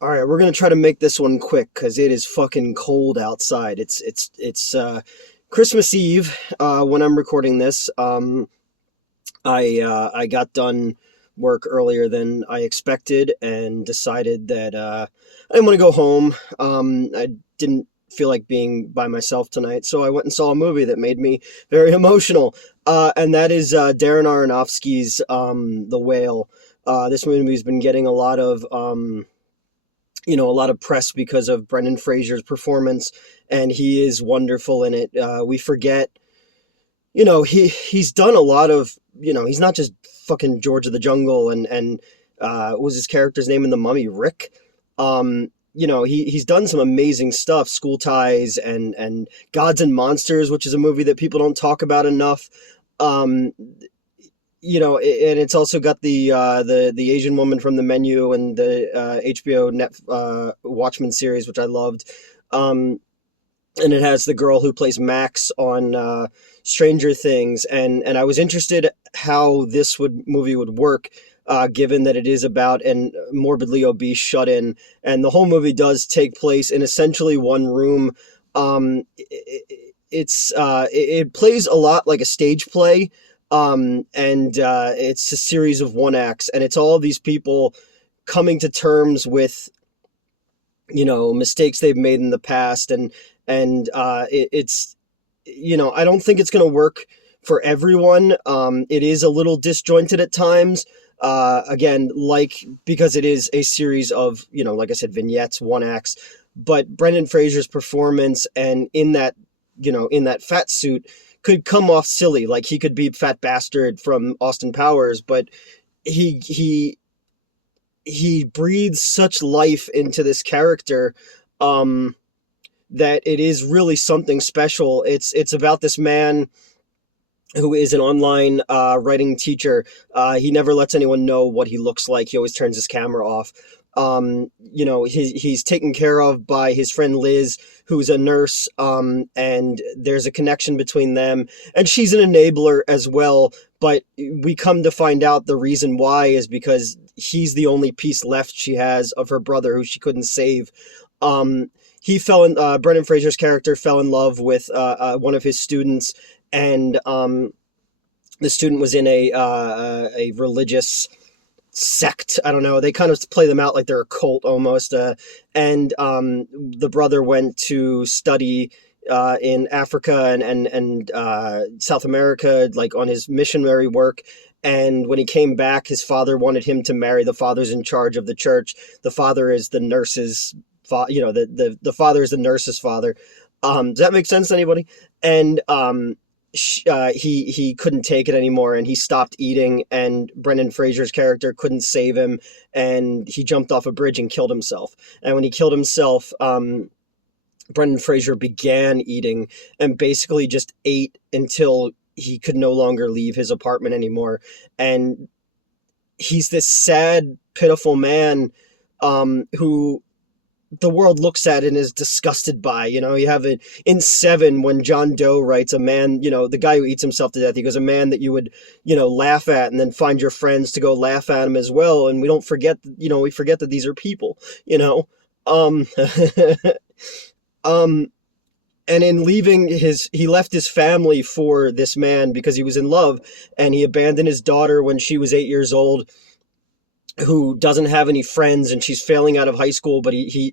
All right, we're gonna try to make this one quick because it is fucking cold outside. It's Christmas Eve when I'm recording this. I got done work earlier than I expected and decided that I didn't want to go home. I didn't feel like being by myself tonight, so I went and saw a movie that made me very emotional, and that is Darren Aronofsky's The Whale. This movie's been getting a lot of press because of Brendan Fraser's performance, and he is wonderful in it. We forget, he's done a lot of, he's not just fucking George of the Jungle and what was his character's name in The Mummy, Rick. He's done some amazing stuff, School Ties and Gods and Monsters, which is a movie that people don't talk about enough. Um, and it's also got the Asian woman from The Menu and the HBO Watchmen series, which I loved. Um, and it has the girl who plays Max on Stranger Things, and I was interested how this movie would work. Given that it is about an morbidly obese shut-in, and the whole movie does take place in essentially one room. It plays a lot like a stage play, and it's a series of one acts, and it's all these people coming to terms with mistakes they've made in the past, and I don't think it's going to work for everyone. It is a little disjointed at times. Again, like, because it is a series of, like I said, vignettes, one acts. But Brendan Fraser's performance and in that fat suit could come off silly. Like, he could be Fat Bastard from Austin Powers, but he he he breathes such life into this character, um, that it is really something special. It's about this man who is an online writing teacher. He never lets anyone know what he looks like. He always turns his camera off. He's taken care of by his friend Liz, who's a nurse, and there's a connection between them. And she's an enabler as well. But we come to find out the reason why is because he's the only piece left she has of her brother, who she couldn't save. Um, Brendan Fraser's character fell in love with one of his students, and the student was in a religious sect. I don't know. They kind of play them out like they're a cult almost. And The brother went to study in Africa and South America, like on his missionary work. And when he came back, his father wanted him to marry. The father's in charge of the church. The father is the nurse's the father is the nurse's father. Does that make sense to anybody? And he couldn't take it anymore, and he stopped eating, and Brendan Fraser's character couldn't save him, and he jumped off a bridge and killed himself. And when he killed himself, Brendan Fraser began eating and basically just ate until he could no longer leave his apartment anymore. And he's this sad, pitiful man, who the world looks at and is disgusted by. You have it in Seven when John Doe writes a man, the guy who eats himself to death. He goes, a man that you would, laugh at, and then find your friends to go laugh at him as well. And we don't forget, we forget that these are people, um, um, and in leaving he left his family for this man because he was in love, and he abandoned his daughter when she was 8 years old, who doesn't have any friends, and she's failing out of high school, but he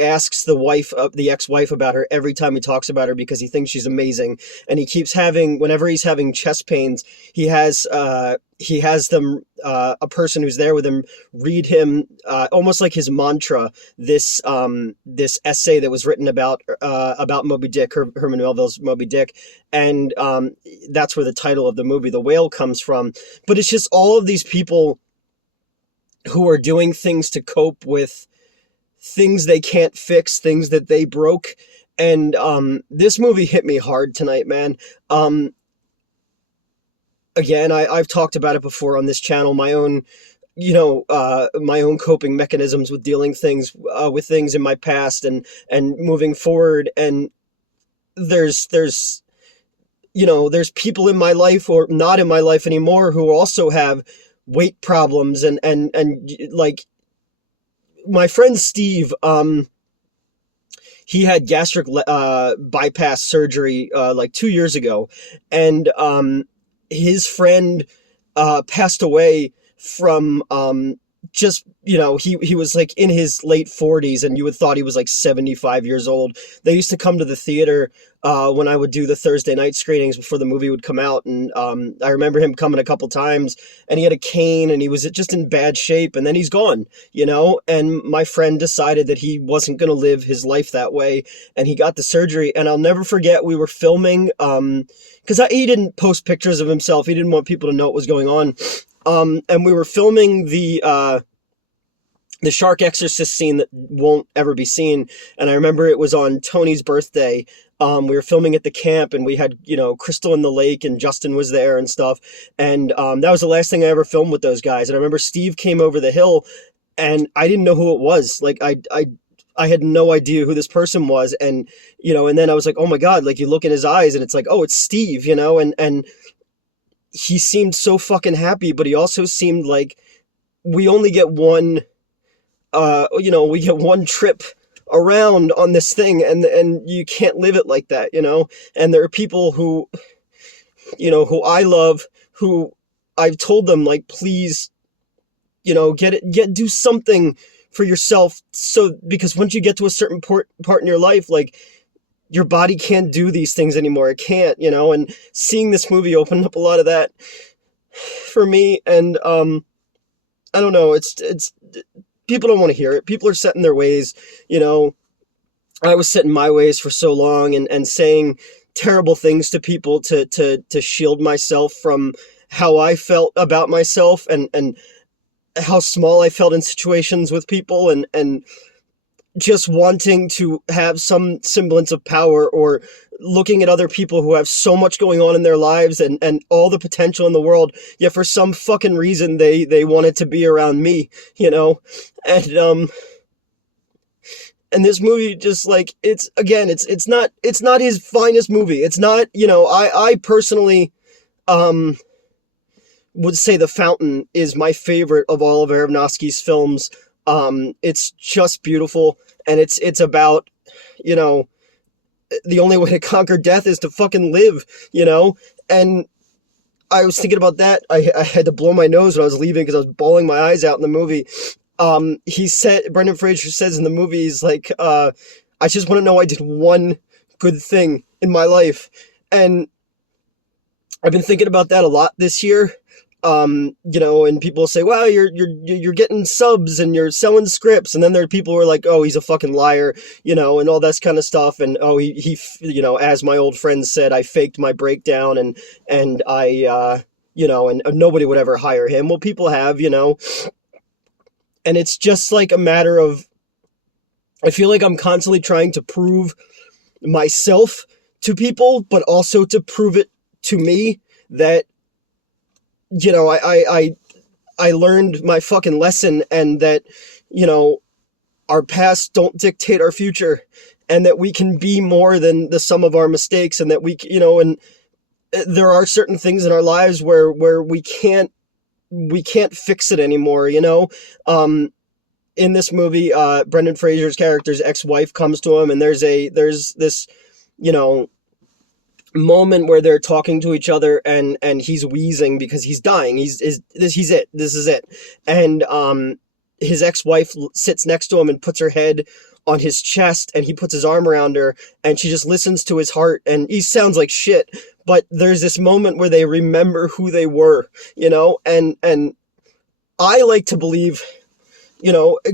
asks the ex-wife about her every time he talks about her because he thinks she's amazing. And he keeps having, whenever he's having chest pains, he has them, a person who's there with him, read him, almost like his mantra, this essay that was written about Moby Dick, Herman Melville's Moby Dick. And that's where the title of the movie The Whale comes from. But it's just all of these people who are doing things to cope with things they can't fix, things that they broke. And this movie hit me hard tonight, man. Again, I've talked about it before on this channel, my own coping mechanisms with dealing things with things in my past and moving forward. And there's there's people in my life or not in my life anymore who also have weight problems, and like, my friend Steve, he had gastric bypass surgery like 2 years ago, and his friend passed away from just, he was like in his late 40s, and you would thought he was like 75 years old. They used to come to the theater when I would do the Thursday night screenings before the movie would come out, and I remember him coming a couple times, and he had a cane, and he was just in bad shape, and then he's gone, and my friend decided that he wasn't going to live his life that way, and he got the surgery. And I'll never forget, we were filming, because he didn't post pictures of himself, he didn't want people to know what was going on, and we were filming the shark exorcist scene that won't ever be seen. And I remember it was on Tony's birthday. We were filming at the camp, and we had, Crystal in the lake, and Justin was there and stuff. And that was the last thing I ever filmed with those guys. And I remember Steve came over the hill, and I didn't know who it was. Like, I had no idea who this person was. And, and then I was like, oh my God, like, you look in his eyes and it's like, oh, it's Steve, and he seemed so fucking happy, but he also seemed like we only get one, we get one trip around on this thing, and you can't live it like that, and there are people who, who I love, who I've told them, like, please, do something for yourself. So, because once you get to a certain part in your life, like, your body can't do these things anymore. It can't, and seeing this movie opened up a lot of that for me. And, I don't know, it's, people don't want to hear it. People are set in their ways. I was set in my ways for so long, and saying terrible things to people to shield myself from how I felt about myself, and how small I felt in situations with people, and just wanting to have some semblance of power, or looking at other people who have so much going on in their lives, and all the potential in the world, yet for some fucking reason they wanted to be around me, and this movie, just like, it's not his finest movie. It's not, I personally would say The Fountain is my favorite of all of Aronofsky's films. It's just beautiful, and it's about, the only way to conquer death is to fucking live, and I was thinking about that. I had to blow my nose when I was leaving because I was bawling my eyes out in the movie. Brendan Fraser says in the movie, he's like, I just want to know I did one good thing in my life. And I've been thinking about that a lot this year. And people say, well, you're getting subs and you're selling scripts. And then there are people who are like, oh, he's a fucking liar, and all that kind of stuff. And, oh, he as my old friend said, I faked my breakdown, and I, and nobody would ever hire him. Well, people have, and it's just like a matter of, I feel like I'm constantly trying to prove myself to people, but also to prove it to me that, I learned my fucking lesson, and that, our past don't dictate our future, and that we can be more than the sum of our mistakes, and that we, and there are certain things in our lives where we can't fix it anymore, in this movie, Brendan Fraser's character's ex-wife comes to him, and there's this, moment where they're talking to each other, and he's wheezing because he's dying. This is it. And, his ex-wife sits next to him and puts her head on his chest, and he puts his arm around her, and she just listens to his heart, and he sounds like shit, but there's this moment where they remember who they were, and I like to believe,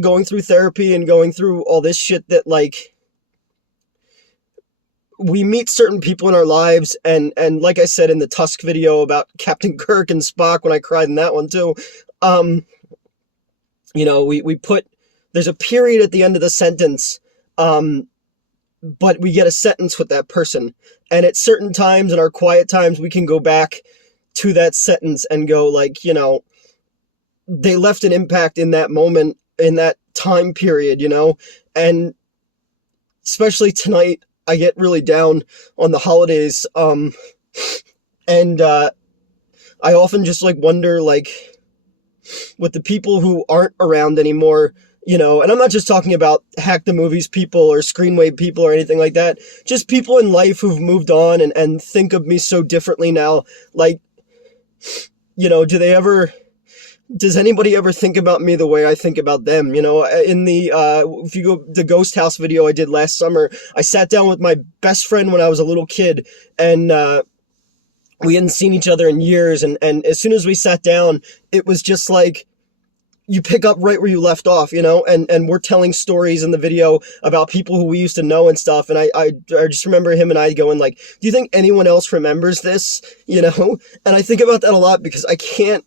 going through therapy and going through all this shit, that, like, we meet certain people in our lives, and like I said in the Tusk video about Captain Kirk and Spock, when I cried in that one too, we put, there's a period at the end of the sentence, but we get a sentence with that person, and at certain times, in our quiet times, we can go back to that sentence and go, like, they left an impact in that moment, in that time period, and especially tonight, I get really down on the holidays, and I often just, like, wonder, like, with the people who aren't around anymore, you know, and I'm not just talking about Hack the Movies people or Screenwave people or anything like that, just people in life who've moved on and think of me so differently now. Like, you know, does anybody ever think about me the way I think about them? You know, in if you go, the Ghost House video I did last summer, I sat down with my best friend when I was a little kid, and, we hadn't seen each other in years, and as soon as we sat down, it was just like, you pick up right where you left off, you know, and we're telling stories in the video about people who we used to know and stuff. And I just remember him and I going like, do you think anyone else remembers this? You know? And I think about that a lot because I can't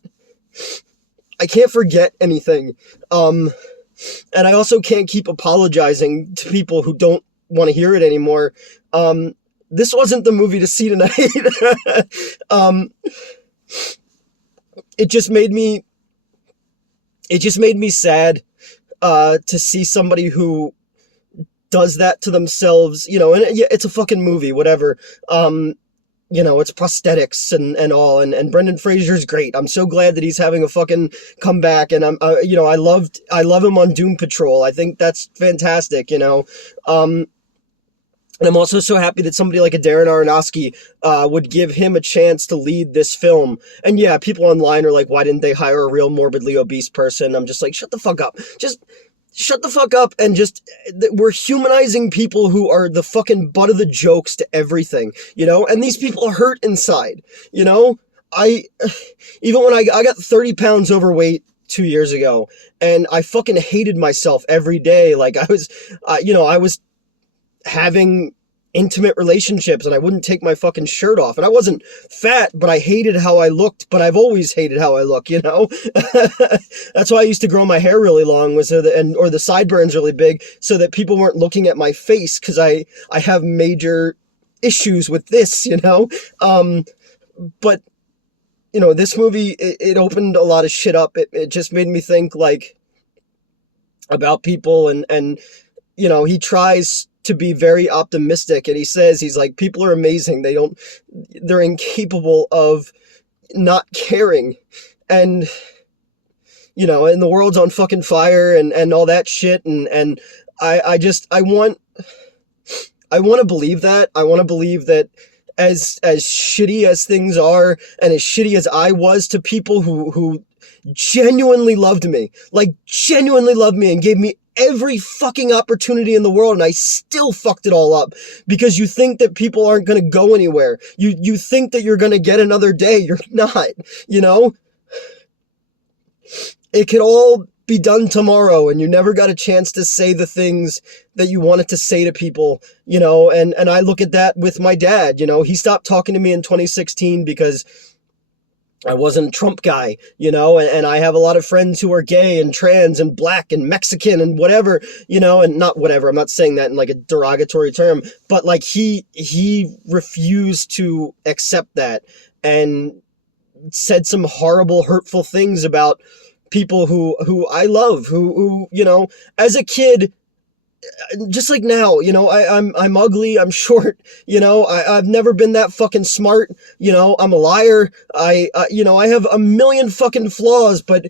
forget anything. And I also can't keep apologizing to people who don't want to hear it anymore. This wasn't the movie to see tonight. It just made me sad to see somebody who does that to themselves, you know, and yeah, it's a fucking movie, whatever. You know, it's prosthetics and all, and Brendan Fraser's great. I'm so glad that he's having a fucking comeback, and you know, I love him on Doom Patrol. I think that's fantastic, you know. And I'm also so happy that somebody like a Darren Aronofsky would give him a chance to lead this film. And yeah, people online are like, why didn't they hire a real morbidly obese person? I'm just like, shut the fuck up. Just shut the fuck up and just, we're humanizing people who are the fucking butt of the jokes to everything, you know? And these people are hurt inside, you know? Even when I got 30 pounds overweight 2 years ago, and I fucking hated myself every day. Like I was, you know, I was having intimate relationships and I wouldn't take my fucking shirt off, and I wasn't fat, but I hated how I looked. But I've always hated how I look, you know. That's why I used to grow my hair really long, was or the sideburns really big, so that people weren't looking at my face, because I have major issues with this, you know. But you know, this movie, it opened a lot of shit up. It just made me think like about people, and you know, he tries to be very optimistic, and he says, he's like, people are amazing. They're incapable of not caring. And, you know, and the world's on fucking fire and all that shit. And I want to believe that. I want to believe that as shitty as things are, and as shitty as I was to people who genuinely loved me, like genuinely loved me and gave me every fucking opportunity in the world, and I still fucked it all up, because you think that people aren't going to go anywhere. You think that you're going to get another day. You're not, you know? It could all be done tomorrow, and you never got a chance to say the things that you wanted to say to people, you know? And I look at that with my dad, you know? He stopped talking to me in 2016 because I wasn't a Trump guy, you know, and I have a lot of friends who are gay and trans and black and Mexican and whatever, you know, and not whatever. I'm not saying that in like a derogatory term, but like he refused to accept that and said some horrible, hurtful things about people who I love, who, you know, as a kid, just like now, you know, I'm ugly, I'm short, you know, I've never been that fucking smart, you know, I'm a liar, you know, I have a million fucking flaws, but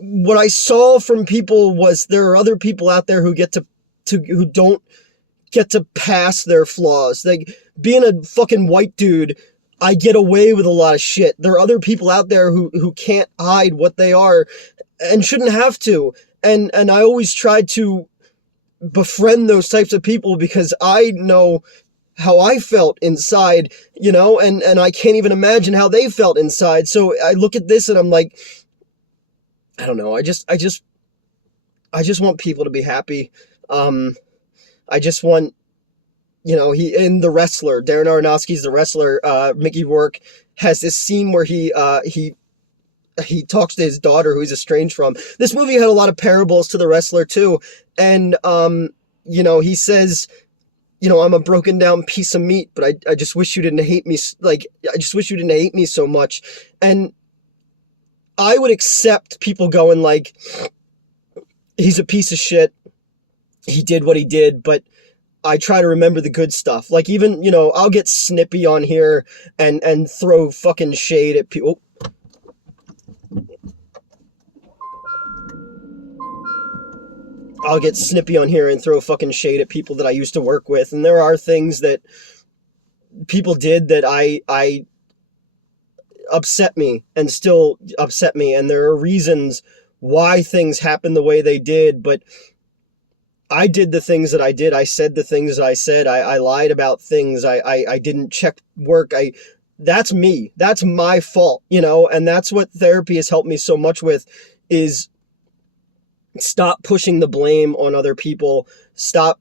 what I saw from people was there are other people out there who who don't get to pass their flaws. Like, being a fucking white dude, I get away with a lot of shit. There are other people out there who can't hide what they are and shouldn't have to. And I always tried to befriend those types of people, because I know how I felt inside, you know, and I can't even imagine how they felt inside. So I look at this and I'm like, I don't know. I just want people to be happy. I just want, you know, in The Wrestler, Darren Aronofsky's The Wrestler, Mickey Rourke has this scene where he talks to his daughter who he's estranged from. This movie had a lot of parables to The Wrestler too. And, you know, he says, you know, I'm a broken down piece of meat, but I just wish you didn't hate me. Like, I just wish you didn't hate me so much. And I would accept people going like, he's a piece of shit. He did what he did, but I try to remember the good stuff. Like, even, you know, I'll get snippy on here and throw fucking shade at people. I'll get snippy on here and throw fucking shade at people that I used to work with, and there are things that people did that I upset me and still upset me, and there are reasons why things happened the way they did, but I did the things that I did. I said the things that I said. I lied about things. I didn't check work. That's me. That's my fault, you know, and that's what therapy has helped me so much with, is stop pushing the blame on other people. Stop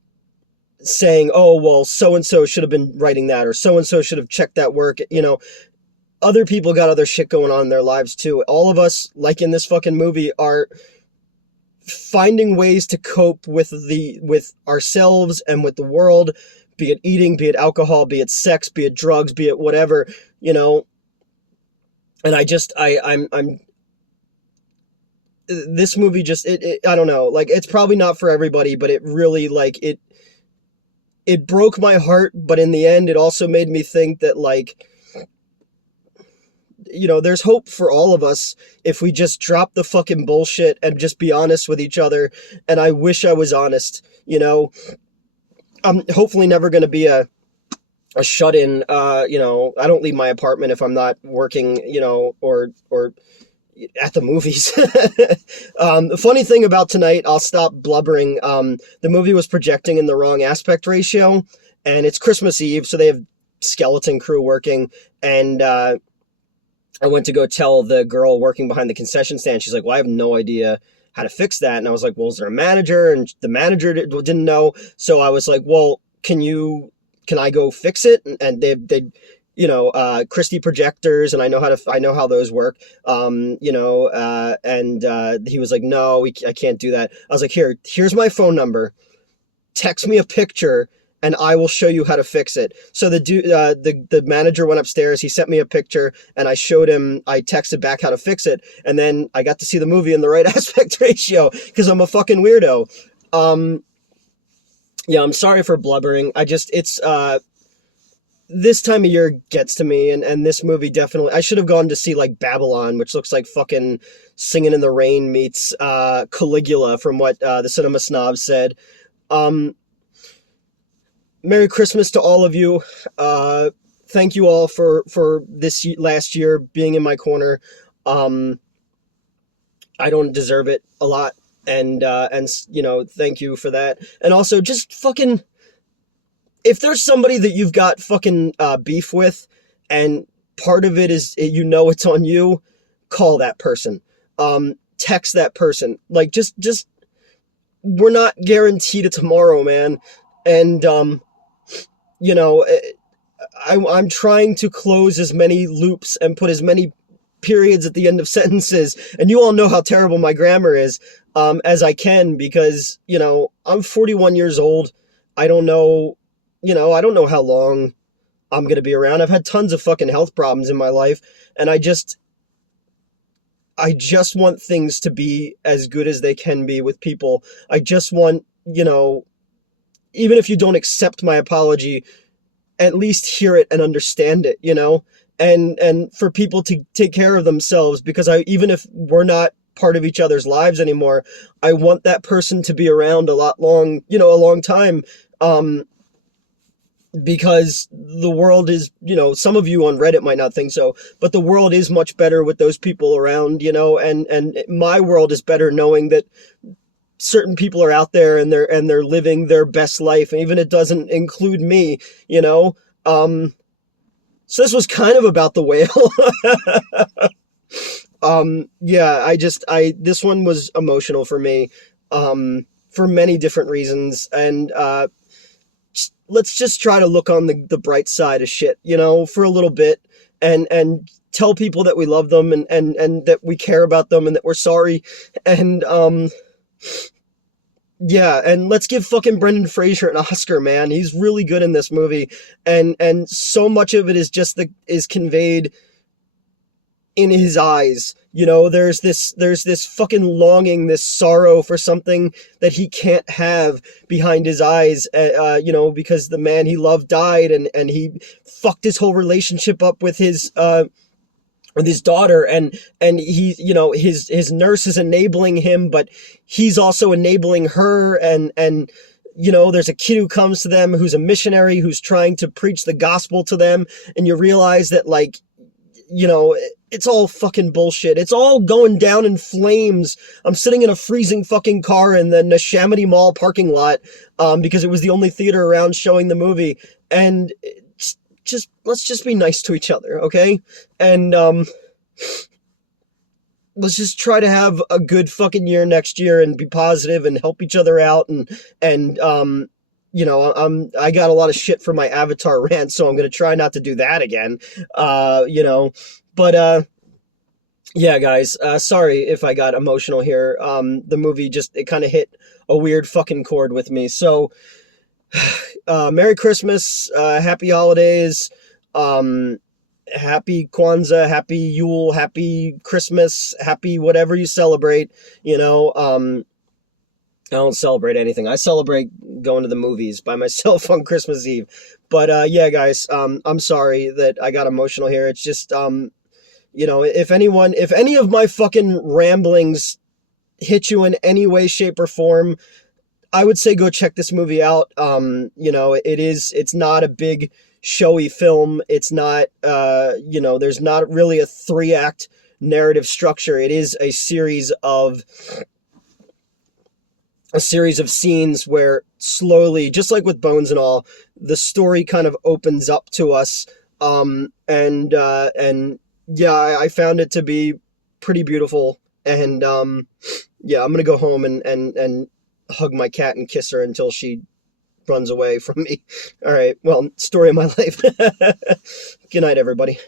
saying, oh, well, so-and-so should have been writing that, or so-and-so should have checked that work. You know, other people got other shit going on in their lives too. All of us, like in this fucking movie, are finding ways to cope with ourselves and with the world, be it eating, be it alcohol, be it sex, be it drugs, be it whatever, you know. And I'm this movie just, I don't know, like, it's probably not for everybody, but it really, like, it broke my heart, but in the end, it also made me think that, like, you know, there's hope for all of us if we just drop the fucking bullshit and just be honest with each other. And I wish I was honest, you know. I'm hopefully never going to be a shut-in, you know. I don't leave my apartment if I'm not working, you know, or at the movies. The funny thing about tonight, I'll stop blubbering. The movie was projecting in the wrong aspect ratio, and it's Christmas Eve, so they have skeleton crew working, and I went to go tell the girl working behind the concession stand. She's like, well, I have no idea how to fix that. And I was like, well, is there a manager? And the manager didn't know. So I was like, well, can I go fix it? And they you know, Christie projectors, and I know how those work. You know, and he was like, no, I can't do that. I was like, here's my phone number. Text me a picture and I will show you how to fix it. So the manager went upstairs, he sent me a picture, and I texted back how to fix it, and then I got to see the movie in the right aspect ratio, because I'm a fucking weirdo. Yeah, I'm sorry for blubbering. It's, this time of year gets to me, and this movie definitely, I should have gone to see, like, Babylon, which looks like fucking Singing in the Rain meets, Caligula, from what, the Cinema Snob said. Merry Christmas to all of you. Thank you all for this last year being in my corner. I don't deserve it a lot, and you know, thank you for that. And also, just fucking, if there's somebody that you've got fucking beef with, and part of it is, you know, it's on you, call that person. Text that person. Like, just we're not guaranteed a tomorrow, man. And you know, I'm trying to close as many loops and put as many periods at the end of sentences, and you all know how terrible my grammar is, as I can, because, you know, I'm 41 years old. I don't know, you know, I don't know how long I'm going to be around. I've had tons of fucking health problems in my life, and I just want things to be as good as they can be with people. I just want, you know, even if you don't accept my apology, at least hear it and understand it, you know, and for people to take care of themselves, because even if we're not part of each other's lives anymore, I want that person to be around a long time, because the world is, you know, some of you on Reddit might not think so, but the world is much better with those people around, you know, and my world is better knowing that certain people are out there and they're living their best life, and even it doesn't include me, you know. So this was kind of about the whale. Yeah, this one was emotional for me, for many different reasons, and let's just try to look on the bright side of shit, you know, for a little bit, and tell people that we love them, and that we care about them, and that we're sorry, and yeah, and let's give fucking Brendan Fraser an Oscar, man. He's really good in this movie, and so much of it is conveyed in his eyes. You know, there's this fucking longing, this sorrow for something that he can't have behind his eyes, you know, because the man he loved died, and he fucked his whole relationship up with his with his daughter, and he, you know, his nurse is enabling him, but he's also enabling her, and you know, there's a kid who comes to them who's a missionary who's trying to preach the gospel to them, and you realize that, like, you know, it's all fucking bullshit. It's all going down in flames. I'm sitting in a freezing fucking car in the Neshaminy Mall parking lot, because it was the only theater around showing the movie. And just let's just be nice to each other, okay? And let's just try to have a good fucking year next year and be positive and help each other out. And you know, I got a lot of shit for my Avatar rant, so I'm gonna try not to do that again. You know, but yeah, guys, sorry if I got emotional here. The movie just, it kind of hit a weird fucking chord with me. So, Merry Christmas, Happy Holidays, Happy Kwanzaa, Happy Yule, Happy Christmas, Happy whatever you celebrate. You know, I don't celebrate anything. I celebrate going to the movies by myself on Christmas Eve. But yeah, guys, I'm sorry that I got emotional here. It's just, you know, if any of my fucking ramblings hit you in any way, shape, or form, I would say go check this movie out. You know, it's not a big showy film. It's not, you know, there's not really a 3-act narrative structure. It is a series of scenes where slowly, just like with Bones and all, the story kind of opens up to us. And yeah, I found it to be pretty beautiful. And yeah, I'm gonna go home and hug my cat and kiss her until she runs away from me. All right, well, story of my life. Good night, everybody.